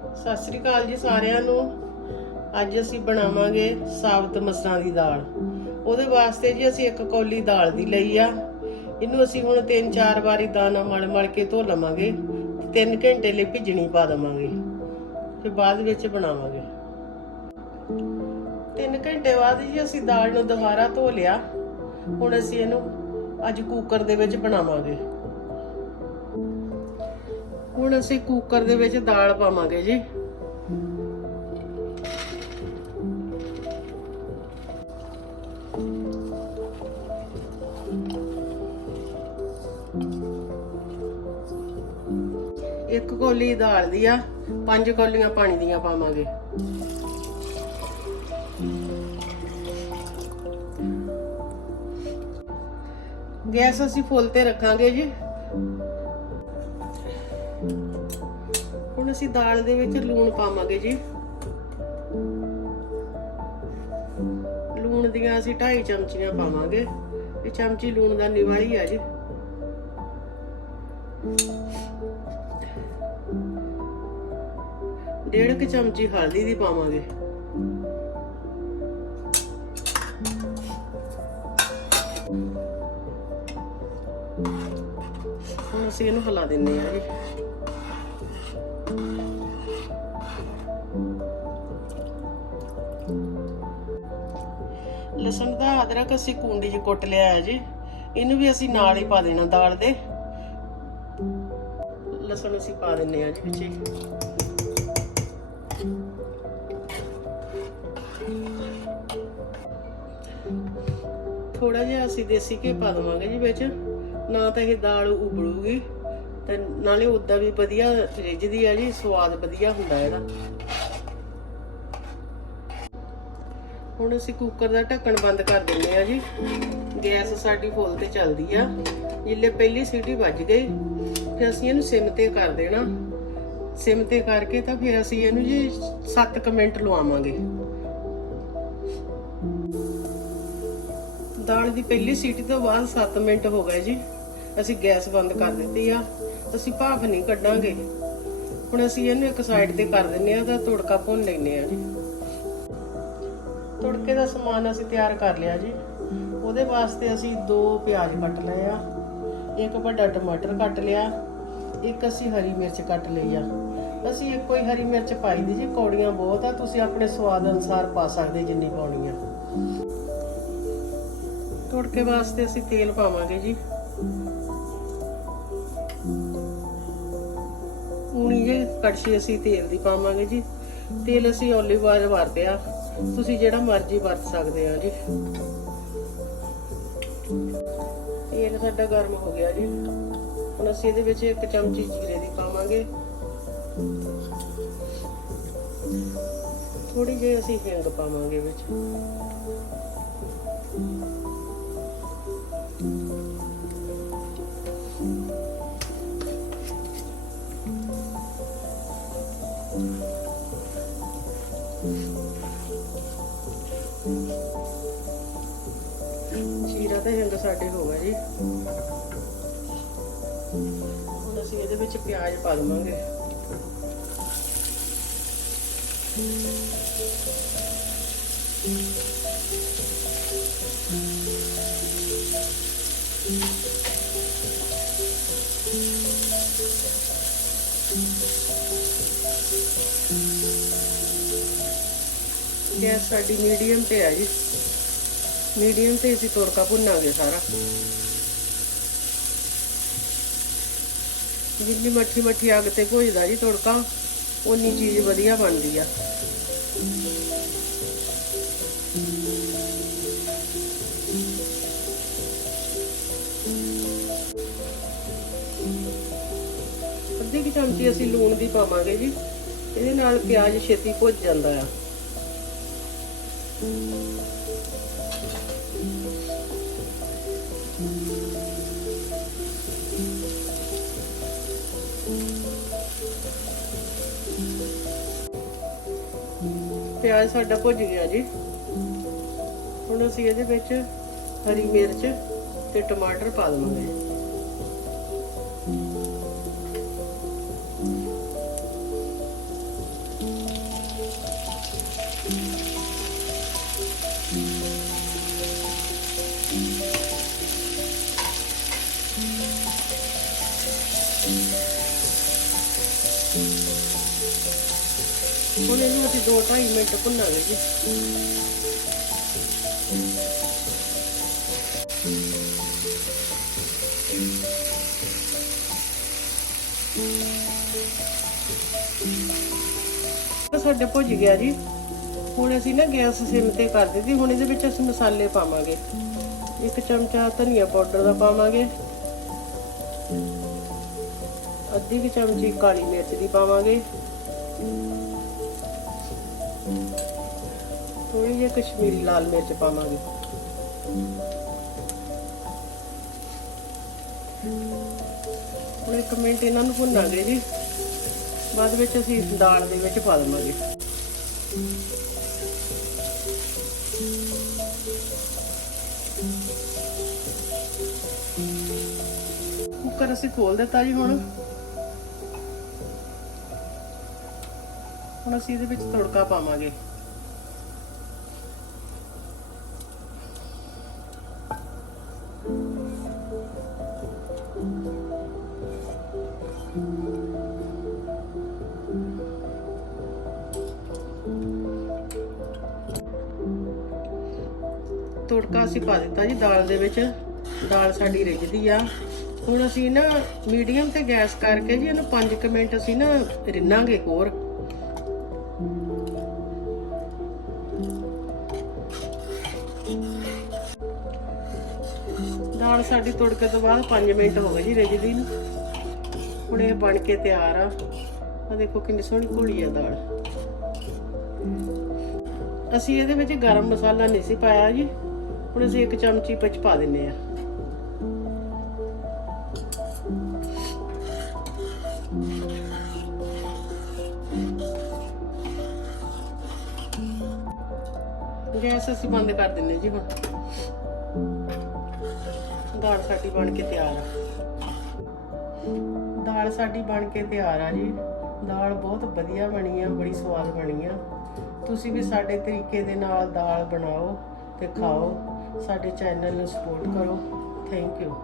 ਸਤਿ ਸ੍ਰੀ ਅਕਾਲ ਜੀ ਸਾਰਿਆਂ ਨੂੰ। ਅੱਜ ਅਸੀਂ ਬਣਾਵਾਂਗੇ ਸਾਬਤ ਮਸਰਾਂ ਦੀ ਦਾਲ। ਉਹਦੇ ਵਾਸਤੇ ਜੀ ਅਸੀਂ ਇੱਕ ਕੌਲੀ ਦਾਲ ਦੀ ਲਈ ਆ। ਇਹਨੂੰ ਅਸੀਂ ਹੁਣ ਤਿੰਨ ਚਾਰ ਵਾਰੀ ਦਾਣਾ ਮਲ ਮਲ ਕੇ ਧੋ ਲਵਾਂਗੇ ਤਿੰਨ ਘੰਟੇ ਲਈ ਭਿੱਜਣੀ ਪਾ ਦਵਾਂਗੇ ਫਿਰ ਬਾਅਦ ਵਿੱਚ ਬਣਾਵਾਂਗੇ। ਤਿੰਨ ਘੰਟੇ ਬਾਅਦ ਜੀ ਅਸੀਂ ਦਾਲ ਨੂੰ ਦੁਬਾਰਾ ਧੋ ਲਿਆ। ਹੁਣ ਅਸੀਂ ਇਹਨੂੰ ਅੱਜ ਕੁੱਕਰ ਦੇ ਵਿੱਚ ਬਣਾਵਾਂਗੇ। ਹੁਣ ਅਸੀਂ ਕੁੱਕਰ ਦੇ ਵਿੱਚ ਦਾਲ ਪਾਵਾਂਗੇ ਜੀ। ਇੱਕ ਕੋਲੀ ਦਾਲ ਦੀ ਆ, ਪੰਜ ਕੋਲੀਆਂ ਪਾਣੀ ਦੀਆਂ ਪਾਵਾਂਗੇ। ਗੈਸ ਅਸੀਂ ਫੁੱਲ ਤੇ ਰੱਖਾਂਗੇ ਜੀ। ਹੁਣ ਅਸੀਂ ਦਾਲ ਦੇ ਵਿੱਚ ਲੂਣ ਪਾਵਾਂਗੇ ਜੀ। ਲੂਣ ਦੀਆਂ ਅਸੀਂ 2.5 ਚਮਚੀਆਂ ਪਾਵਾਂਗੇ। ਇਹ ਚਮਚੀ ਲੂਣ ਦਾ ਨਿਵਾਈ ਆ ਜੀ। ਡੇਢ ਕੁ ਚਮਚੀ ਹਲਦੀ ਦੀ ਪਾਵਾਂਗੇ। ਹੁਣ ਅਸੀਂ ਇਹਨੂੰ ਹਿਲਾ ਦਿੰਨੇ ਆ ਜੀ। ਲਸਣ ਦਾ ਅਦਰਕ ਅਸੀਂ ਕੁੰਡੀ 'ਚ ਕੁੱਟ ਲਿਆ ਹੈ ਜੀ। ਇਹਨੂੰ ਵੀ ਅਸੀਂ ਨਾਲ ਹੀ ਪਾ ਦੇਣਾ ਦਾਲ ਦੇ। ਲਸਣ ਅਸੀਂ ਪਾ ਦਿੰਨੇ ਆ ਜੀ ਵਿੱਚ ਥੋੜਾ ਜਿਹਾ ਅਸੀਂ ਦੇਸੀ ਘੀ ਪਾ ਦਵਾਂਗੇ ਜੀ ਵਿੱਚ। ਨਾ ਤਾਂ ਇਹ ਦਾਲ ਉਬਲੂਗੀ ਤੇ ਨਾਲੇ ਉਦਾਂ ਵੀ ਵਧੀਆ ਰਿੱਝਦੀ ਆ ਜੀ, ਸਵਾਦ ਵਧੀਆ ਹੁੰਦਾ ਇਹਦਾ। ਹੁਣ ਅਸੀਂ ਕੁੱਕਰ ਦਾ ਢੱਕਣ ਬੰਦ ਕਰ ਦਿੰਦੇ ਆ ਜੀ। ਗੈਸ ਸਾਡੀ ਫੁੱਲ ਤੇ ਚੱਲਦੀ ਆ। ਜਿੱਲੇ ਪਹਿਲੀ ਸੀਟੀ ਵੱਜ ਗਈ, ਫਿਰ ਅਸੀਂ ਇਹਨੂੰ ਸਿਮ ਤੇ ਕਰ ਦੇਣਾ। ਸਿਮ ਤੇ ਕਰਕੇ ਤਾਂ ਫਿਰ ਅਸੀਂ ਇਹਨੂੰ ਜੀ 7 ਮਿੰਟ ਲਵਾਵਾਂਗੇ। ਦਾਲ ਦੀ ਪਹਿਲੀ ਸੀਟੀ ਤੋਂ ਬਾਅਦ 7 ਮਿੰਟ ਹੋ ਗਏ ਜੀ। ਅਸੀਂ ਗੈਸ ਬੰਦ ਕਰ ਦਿੱਤੀ ਆ, ਅਸੀਂ ਭਾਫ ਨਹੀਂ ਕੱਢਾਂਗੇ। ਹੁਣ ਅਸੀਂ ਇਹਨੂੰ ਇੱਕ ਸਾਈਡ ਤੇ ਕਰ ਦਿੰਨੇ ਆ ਤਾਂ ਤੁੜਕਾ ਭੁੰਨ ਲੈਨੇ ਆ ਜੀ। ਤੁੜਕੇ ਦਾ ਸਮਾਨ ਅਸੀਂ ਤਿਆਰ ਕਰ ਲਿਆ ਜੀ। ਉਹਦੇ ਵਾਸਤੇ ਅਸੀਂ ਦੋ ਪਿਆਜ਼ ਕੱਟ ਲਏ ਆ, ਇੱਕ ਵੱਡਾ ਟਮਾਟਰ ਕੱਟ ਲਿਆ, ਇੱਕ ਅਸੀਂ ਹਰੀ ਮਿਰਚ ਕੱਟ ਲਈ ਆ। ਅਸੀਂ ਇੱਕੋ ਹੀ ਹਰੀ ਮਿਰਚ ਪਾਈ ਦੀ ਜੀ, ਕੌੜੀਆਂ ਬਹੁਤ ਆ, ਤੁਸੀਂ ਆਪਣੇ ਸਵਾਦ ਅਨੁਸਾਰ ਪਾ ਸਕਦੇ ਜਿੰਨੀ ਪਾਉਣੀ ਆ। ਤੁੜਕੇ ਵਾਸਤੇ ਅਸੀਂ ਤੇਲ ਪਾਵਾਂਗੇ ਜੀ। ਉਣੀ ਕੜਛੀ ਅਸੀਂ ਤੇਲ ਦੀ ਪਾਵਾਂਗੇ ਜੀ। ਤੇਲ ਅਸੀਂ ਓਲੀਵ ਆਇਲ ਵਰਤਿਆ ਤੁਸੀਂ ਜਿਹੜਾ ਮਰਜ਼ੀ ਵਰਤ ਸਕਦੇ ਆ ਜੀ। ਤੇਲ ਸਾਡਾ ਗਰਮ ਹੋ ਗਿਆ ਜੀ। ਹੁਣ ਅਸੀਂ ਇਹਦੇ ਵਿੱਚ ਇੱਕ ਚਮਚੀ ਜੀਰੇ ਦੀ ਪਾਵਾਂਗੇ। ਥੋੜੀ ਜਿਹੀ ਅਸੀਂ ਹਿੰਗ ਪਾਵਾਂਗੇ ਵਿੱਚ। ਜੀਰਾ ਤੇ ਹਿੰਗ ਸਾਡੇ ਹੋ ਗਿਆ ਜੀ। ਹੁਣ ਅਸੀਂ ਇਹਦੇ ਵਿੱਚ ਪਿਆਜ਼ ਪਾ ਦਵਾਂਗੇ। ਗੈਸ ਸਾਡੀ ਮੀਡੀਅਮ ਤੇ ਹੈ ਜੀ। ਮੀਡੀਅਮ ਤੇ ਅਸੀਂ ਤੜਕਾ ਭੁੰਨਾਂਗੇ ਸਾਰਾ। ਜਿੰਨੀ ਮੱਠੀ ਮੱਠੀ ਅੱਗ ਤੇ ਭੁੱਜਦਾ ਜੀ ਤੜਕਾ ਉਨੀ ਚੀਜ਼ ਵਧੀਆ ਬਣਦੀ ਆ। ਅੱਧੀ ਕੁ ਚਮਚੀ ਅਸੀਂ ਲੂਣ ਦੀ ਪਾਵਾਂਗੇ ਜੀ। ਇਹਦੇ ਨਾਲ ਪਿਆਜ਼ ਛੇਤੀ ਭੁੱਜ ਜਾਂਦਾ ਆ। ਪਿਆਜ਼ ਸਾਡਾ ਭੁੱਜ ਗਿਆ ਜੀ। ਹੁਣ ਅਸੀਂ ਇਹਦੇ ਵਿੱਚ ਹਰੀ ਮਿਰਚ ਤੇ ਟਮਾਟਰ ਪਾ ਦਵਾਂਗੇ। ਹੁਣ ਇਹਨੂੰ ਅਸੀਂ 2-2.5 ਮਿੰਟ ਭੁੰਨਾਂਗੇ ਜੀ ਸਾਡੇ ਭੁੱਜ ਗਿਆ ਜੀ। ਹੁਣ ਅਸੀਂ ਨਾ ਗੈਸ ਸਿਮ ਤੇ ਕਰ ਦਿੱਤੀ। ਹੁਣ ਇਹਦੇ ਵਿੱਚ ਅਸੀਂ ਮਸਾਲੇ ਪਾਵਾਂਗੇ। ਇੱਕ ਚਮਚਾ ਧਨੀਆ ਪਾਊਡਰ ਦਾ ਪਾਵਾਂਗੇ। ਅੱਧੀ ਕੁ ਚਮਚੀ ਕਾਲੀ ਮਿਰਚ ਦੀ ਪਾਵਾਂਗੇ। ਥੋੜੀ ਜਿਹੀ ਕਸ਼ਮੀਰੀ ਲਾਲ ਮਿਰਚ ਪਾਵਾਂਗੇ। ਹੁਣ ਇੱਕ ਮਿੰਟ ਇਹਨਾਂ ਨੂੰ ਭੁੰਨਾਂਗੇ ਜੀ। ਬਾਅਦ ਵਿੱਚ ਅਸੀਂ ਦਾਲ ਦੇ ਵਿੱਚ ਪਾ ਦੇਵਾਂਗੇ। ਕੁੱਕਰ ਅਸੀਂ ਖੋਲ ਦਿੱਤਾ ਜੀ ਹੁਣ। ਹੁਣ ਅਸੀਂ ਇਹਦੇ ਵਿੱਚ ਤੜਕਾ ਪਾਵਾਂਗੇ। ਤੜਕਾ ਅਸੀਂ ਪਾ ਦਿੱਤਾ ਜੀ ਦਾਲ ਦੇ ਵਿੱਚ। ਦਾਲ ਸਾਡੀ ਰਿੱਝਦੀ ਆ। ਹੁਣ ਅਸੀਂ ਨਾ ਮੀਡੀਅਮ ਤੇ ਗੈਸ ਕਰਕੇ ਜੀ ਇਹਨੂੰ 5 ਮਿੰਟ ਅਸੀਂ ਨਾ ਰਿੰਨਾਂਗੇ ਹੋਰ। ਦਾਲ ਸਾਡੀ ਤੜਕੇ ਤੋਂ ਬਾਅਦ 5 ਮਿੰਟ ਹੋ ਗਏ ਜੀ ਰਿੱਝਦੀ ਨੂੰ। ਹੁਣ ਇਹ ਬਣ ਕੇ ਤਿਆਰ ਆ। ਆ ਦੇਖੋ ਕਿੰਨੀ ਸੋਹਣੀ ਘੁਲੀ ਆ ਦਾਲ। ਅਸੀਂ ਇਹਦੇ ਵਿੱਚ ਗਰਮ ਮਸਾਲਾ ਨਹੀਂ ਸੀ ਪਾਇਆ ਜੀ। ਹੁਣ ਅਸੀਂ ਇੱਕ ਚਮਚੀ ਵਿੱਚ ਪਾ ਦਿੰਨੇ ਆ। ਗੈਸ ਅਸੀਂ ਬੰਦ ਕਰ ਦਿੰਨੇ ਜੀ ਹੁਣ। ਦਾਲ ਸਾਡੀ ਬਣ ਕੇ ਤਿਆਰ ਆ। ਦਾਲ ਸਾਡੀ ਬਣ ਕੇ ਤਿਆਰ ਆ ਜੀ। ਦਾਲ ਬਹੁਤ ਵਧੀਆ ਬਣੀ ਆ, ਬੜੀ ਸਵਾਦ ਬਣੀ ਆ। ਤੁਸੀਂ ਵੀ ਸਾਡੇ ਤਰੀਕੇ ਦੇ ਨਾਲ ਦਾਲ ਬਣਾਓ ਤੇ ਖਾਓ। ਸਾਡੇ ਚੈਨਲ ਨੂੰ ਸਪੋਰਟ ਕਰੋ। Thank you